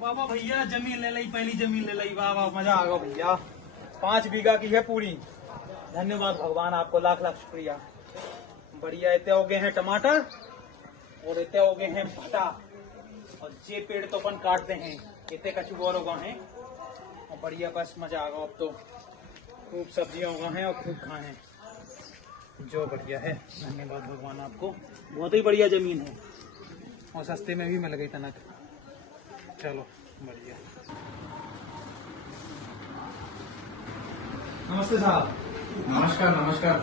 बाबा भैया जमीन ले ली, पहली जमीन ले ली। वाह वाह, मजा आ गया भैया। 5 बीघा की है पूरी। धन्यवाद भगवान, आपको लाख लाख शुक्रिया। बढ़िया। इतने हो गए हैं टमाटर और इतने हो गए हैं भटा, और ये पेड़ तो अपन काटते हैं। इतने कचू और उगा हैं और बढ़िया, बस मजा आ गया। अब तो खूब सब्जियां उगा हैं और खूब खाए हैं, जो बढ़िया है। धन्यवाद भगवान आपको, बहुत ही बढ़िया जमीन है और सस्ते में भी मिल गई तनक। चलो बढ़िया। नमस्ते साहब। नमस्कार नमस्कार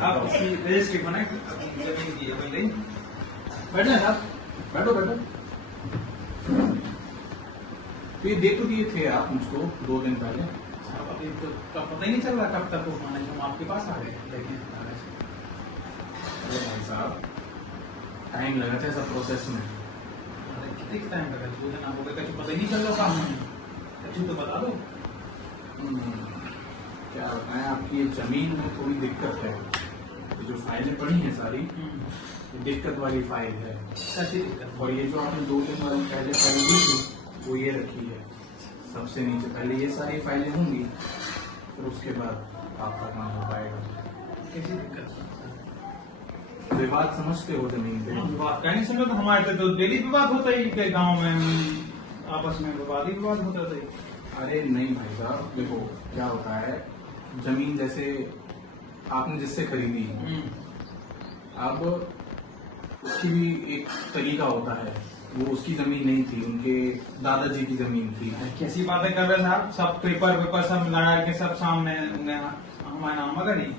आप किसी देश के बने जमीन की है पहले? बैठे साहब, बैठो बैठो। तो ये दे तो दिए थे आप मुझको 2 दिन पहले। साहब अभी तो पता ही नहीं चल रहा कब तक वो हम आपके पास आ गए। अरे भाई साहब, टाइम लगा था सब प्रोसेस में। कितने टाइम लगा? 2 दिन आप हो गए, कुछ पता ही नहीं चल रहा काम में। कुछ तो बता दो। क्या बताएं, आपकी ये जमीन में थोड़ी दिक्कत है। ये जो फाइलें पड़ी हैं सारी, ये दिक्कत वाली फाइल है। कैसी दिक्कत? और ये जो आपने 2 दिन पहले फाइल दी थी, वो ये रखी है सबसे नीचे। पहले ये सारी फाइलें होंगी, फिर उसके बाद आपका काम हो पाएगा। कैसी दिक्कत? विवाद समझते हो जमीन पे? विवाद कहीं समझो तो हमारे तो डेली विवाद होता ही गाँव में, आपस में विवाद ही विवाद होता था। अरे नहीं भाई साहब, देखो क्या होता है, जमीन जैसे आपने जिससे खरीदी, अब उसकी भी एक तरीका होता है। वो उसकी जमीन नहीं थी, उनके दादाजी की जमीन थी। कैसी बातें कर रहे साहब? सब पेपर सब लड़ा के सब सामने हमारे नाम अगर ही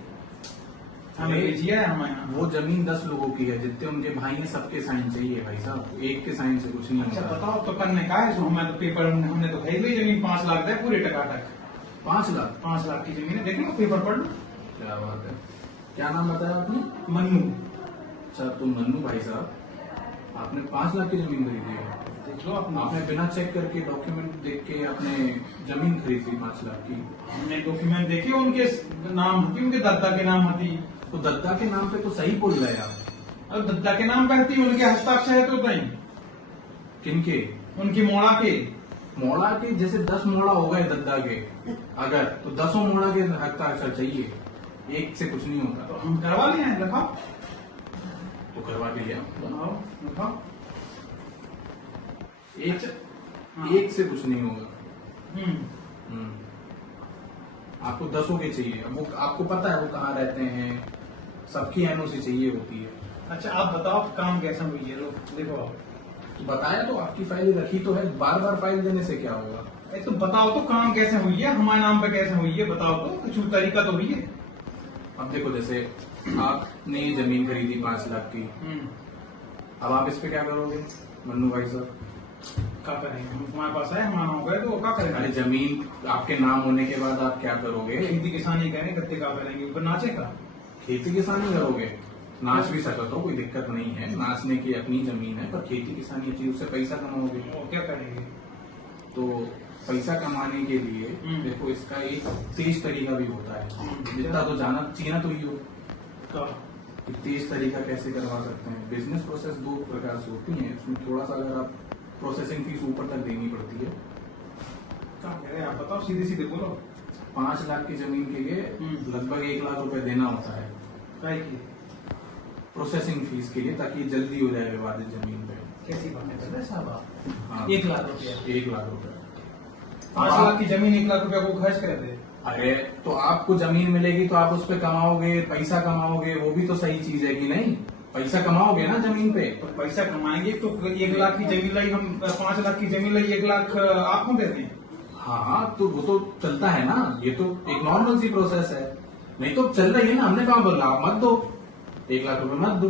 हमें भेजिए। हमारे यहाँ वो जमीन 10 लोगों की है, जितने उनके भाई हैं सबके साइन चाहिए भाई साहब। एक के साइन से कुछ नहीं अच्छा होता। बताओ तो करने का है? हमें तो पेपर हमने तो खरीद ली जमीन, 5 लाख दे पूरे टकाटक। 5 लाख? 5 लाख की जमीन है, देख लो पेपर पढ़ लो। क्या बात है। क्या नाम बताया आपने? मन्नू। अच्छा, तो मन्नू भाई साहब, आपने 5 लाख की जमीन खरीदी है? देख लो अपना। आपने बिना चेक करके डॉक्यूमेंट देख के आपने जमीन खरीद ली 5 लाख की? हमने डॉक्यूमेंट देखे, उनके नाम होती, उनके दादा के नाम होती। तो दद्दा के नाम पे तो सही बोल रहे हैं आप। और दद्दा के नाम पे होती, उनके हस्ताक्षर है तो नहीं। किनके? उनकी मोड़ा के। मोड़ा के? जैसे 10 मोड़ा हो गए दद्दा के, अगर तो 10 मोड़ा के हस्ताक्षर चाहिए, एक से कुछ नहीं होता। तो हम करवा लिए हैं, दिखाओ। तो करवा के लिया। दिखाओ दिखाओ। एक से कुछ नहीं होगा। आपको 10 के चाहिए। अब वो आपको पता है वो कहाँ रहते हैं, सबकी एनओसी चाहिए होती है। अच्छा आप बताओ काम कैसा हुई है? लो देखो आप। तो बताया तो, आपकी फाइल रखी तो है, बार बार फाइल देने से क्या होगा? तो बताओ तो काम कैसे हुई है, हमारे नाम पे कैसे हुई है? बताओ तो, कुछ तरीका तो हुई है। अब देखो, जैसे आपने ये जमीन खरीदी 5 लाख की, अब आप इस पे क्या करोगे मन्नू भाई साहब? क्या करेंगे? हम तुम्हारे पास है, हमारा हो गए तो क्या अरे करेंगे? जमीन आपके नाम होने के बाद आप क्या करोगे? खेती किसानी करेंगे, कत्ते क्या करेंगे? ऊपर नाचे का? खेती किसानी करोगे? नाच भी सकते हो, कोई दिक्कत नहीं है। नाचने की अपनी जमीन है, पर खेती किसानी अच्छी, उससे पैसा कमाओगे। और क्या करेंगे? तो पैसा कमाने के लिए देखो, इसका एक तेज तरीका भी होता है। जितना तो जाना चीना तो ही हो, क्या? कि तेज तरीका कैसे करवा सकते हैं। बिजनेस प्रोसेस 2 प्रकार से होती है, इसमें थोड़ा सा अगर आप प्रोसेसिंग फीस ऊपर तक देनी पड़ती है। क्या कह रहे हैं आप? बताओ, सीधे सीधे बोलो। 5 लाख की जमीन के लिए लगभग 1 लाख रुपए देना होता है काय की? प्रोसेसिंग फीस के लिए, ताकि जल्दी हो जाए विवादित जमीन पे। कैसी बातें कर रहे हैं साहब आप? हाँ, 1 लाख रुपया? 1 लाख रुपए। 5 लाख की जमीन 1 लाख रुपया को खर्च कर दे? अरे तो आपको जमीन मिलेगी तो आप उस पर कमाओगे, पैसा कमाओगे, वो भी तो सही चीज है कि नहीं? पैसा कमाओगे ना जमीन पे। तो पैसा कमाएंगे तो 1 लाख की जमीन लाई हम, 5 लाख की जमीन लाई 1 लाख आपको देते हैं। हाँ, तो वो तो चलता है ना, ये तो एक नॉर्मल सी प्रोसेस है। नहीं तो चल रही है ना, हमने कहा बोला आप मत दो, 1 लाख रुपए मत दो,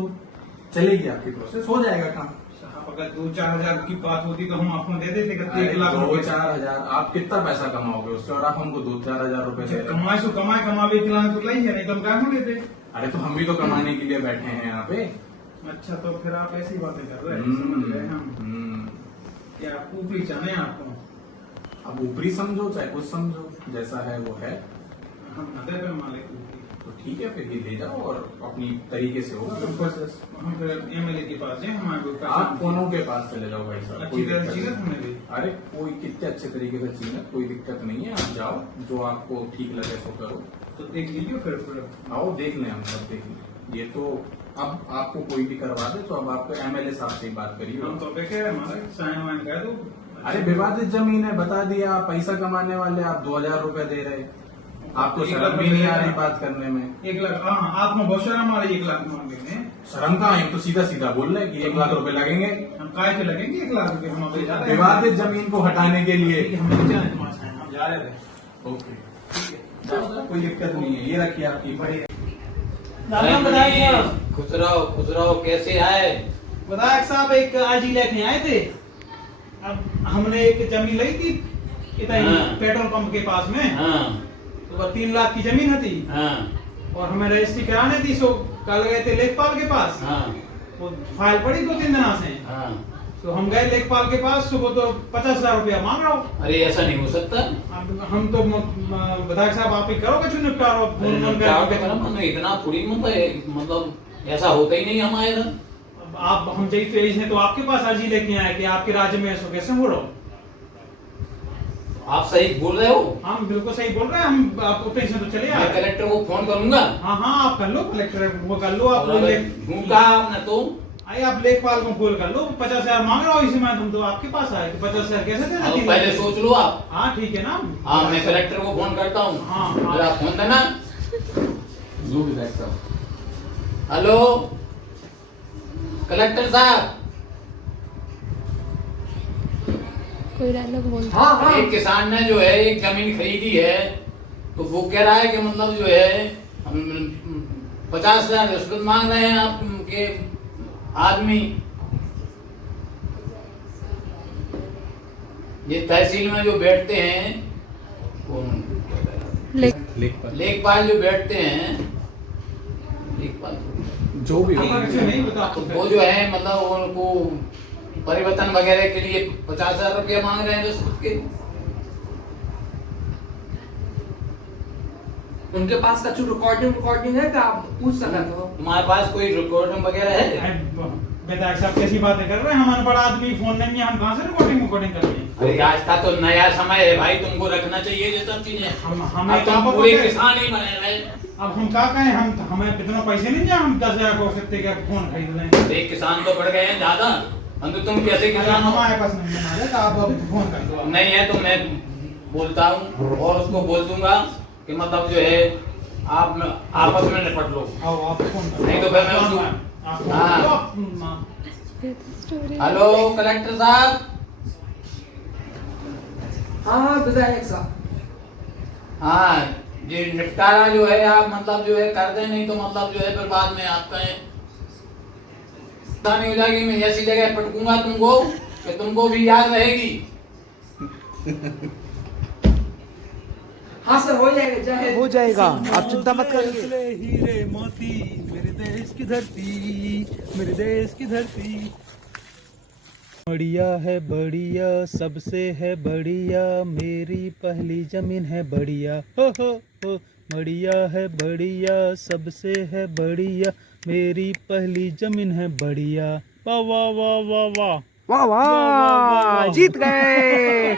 चलेगी आपकी प्रोसेस, हो जाएगा काम। साहब अगर 2-4 हजार की बात होती तो हम आपको दे देते 1 लाख रुपए। 2-4 हजार आप कितना पैसा कमाओगे उससे, और आप हमको 2-4 हजार रुपए दे रहे हो। कमाए सो कमाए, कमावे खिलाने तो लाई है, नहीं तो हम क्या देते? अरे तो हम भी तो कमाने के लिए बैठे हैं यहाँ पे। अच्छा तो फिर आप ऐसी बातें कर रहे हैं, समझ गए हम। क्या ऊपरी जाने आपको? अब ऊपरी समझो चाहे कुछ समझो, जैसा है वो है। हम नदे पे मालिक ऊपरी। तो ठीक है, फिर ये ले जाओ और अपनी तरीके से होगा। हम फिर एमएलए के पास हैं, हमारे को आप कोनो के पास चले जाओ भाई साहब, कोई अच्छी तरह दिक्कत चीज़ है नहीं। हमें भी। अरे कोई कितने अच्छे तरीके से चीज है, कोई दिक्कत नहीं है, आप जाओ, जो आपको ठीक लगे सो करो। तो देख लीजिए फिर आओ देख लें, हम सब देख लें। ये तो अब आपको कोई भी करवा दे, तो अब आपको एमएलए साहब से ही बात करिए। हम तो पे कह रहे हमारे साइन वाइन कह दो। अरे विवादित जमीन है, बता दिया, पैसा कमाने वाले आप 2000 रुपए दे रहे, आपको शर्म भी नहीं आ रही बात करने में। 1 लाख, हाँ आप में बहुत शर्म आ रही है, 1 लाख मांगे हैं। शर्म कहाँ है, तो सीधा सीधा बोल रहे हैं कि 1 लाख रुपए लगेंगे। हम काय के लगेंगे 1 लाख रुपए, हम अभी जा रहे हैं। विवादित जमीन को हटाने के लिए। हम नहीं जाने तुम्हारे साइन, हम जा रहे थे। ओके, जाओ जाओ, कोई दिक्कत नहीं है, ये रखिए आपकी बड़ी। खुश रहो, कैसे आए? विधायक साहब एक आज ही लेके आए थे। अब हमने एक जमीन ली थी इतना हाँ। पेट्रोल पंप के पास में, हाँ तो वह 3 लाख की जमीन थी हाँ और हमें रजिस्ट्री कराने थी। सो कल गए थे लेखपाल के पास, हाँ वो फाइल पड़ी 2-3 दिन से। हाँ। तो हम गए लेखपाल के पास, सुबह तो 50,000 रुपया मांग रहा हूँ। अरे ऐसा नहीं हो सकता। अब हम तो विधायक साहब आप ही करोगे चुनाव निपटारो, फोन वोन मतलब इतना थोड़ी मतलब ऐसा होता ही नहीं हमारे इधर। अब आप हम जई तो इसने तो आपके पास अर्जी लेके आए कि आपके राज्य में ऐसा कैसे हो रहा हो। आप सही बोल रहे हो। हम बिल्कुल सही बोल रहे हैं, हम आपको पेंशन तो चले मैं आए। कलेक्टर को फोन करूंगा। हाँ हाँ आप कर लो, कलेक्टर वो कर लो आप। ढूंढा आपने तो आइए आप लेखपाल को फोन कर लो। 50,000 मांग रहा हूँ, इसी में तुम तो आपके पास आए तो 50,000 कैसे देना? अब पहले सोच लो आप। हाँ ठीक है ना। हाँ मैं कलेक्टर को फोन करता हूँ। हाँ, जरा फोन देना। जो विधायक साहब। हेलो कलेक्टर साहब। कोई डायलॉग बोल। हाँ एक किसान ने जो है एक जमीन खरीदी है, तो वो कह रहा है कि मतलब जो है हम 50,000 रिश्वत मांग रहे हैं आपके आदमी। ये तहसील में जो बैठते हैं वो लेखपाल जो बैठते हैं, लेखपाल जो भी आपका कैसे नहीं बता आपको? वो जो है मतलब उनको परिवर्तन वगैरह के लिए 50,000 रुपया मांग रहे हैं रिश्वत के। उनके पास का रिकॉर्डिंग है क्या? आप पूछ सकते हो। तुम्हारे पास कोई रिकॉर्डिंग वगैरह है? विधायक साहब कैसी बातें कर रहे हैं? हम अनपढ़ आदमी, फोन नहीं है, हम कहाँ से रिकॉर्डिंग कर रहे हैं? अरे आज का तो नया समय है भाई, तुमको रखना चाहिए ये सब चीजें। हमें अब तुम क्या पूरे पता है? किसान ही बने रहे। अब हम क्या कहें, हम हमें इतना पैसे नहीं दिया, हम 10,000 को सकते क्या फोन खरीद लें? एक किसान तो बढ़ गए हैं ज्यादा, हम तो तुम कैसे किसान हो? हमारे पास नहीं है तो आप अब फोन कर दो। नहीं है तो मैं बोलता हूँ और उसको बोल दूंगा कि मतलब जो है आप आपस में निपट लो। आओ आप फोन कर दो। नहीं तो फिर मैं उसको- आप फोन हाँ। कर दो, आप- हेलो कलेक्टर साहब। हाँ विधायक साहब। हाँ ये निपटारा जो है आप मतलब जो है कर दे, नहीं तो मतलब जो है फिर बाद में आपका नहीं हो जाएगी। मैं ऐसी जगह पटकूंगा तुमको कि तुमको भी याद रहेगी। हाँ सर हो जाएगा, जय हो जाएगा, आप चिंता मत करिए। असले हीरे मोती मेरे देश की धरती, मेरे देश की धरती। बढ़िया है बढ़िया, सबसे है बढ़िया, मेरी पहली जमीन है बढ़िया। हो बढ़िया है बढ़िया, सबसे है बढ़िया, मेरी पहली जमीन है बढ़िया। वाह वाह वाह वाह वाह। वाह वाह, जीत गए।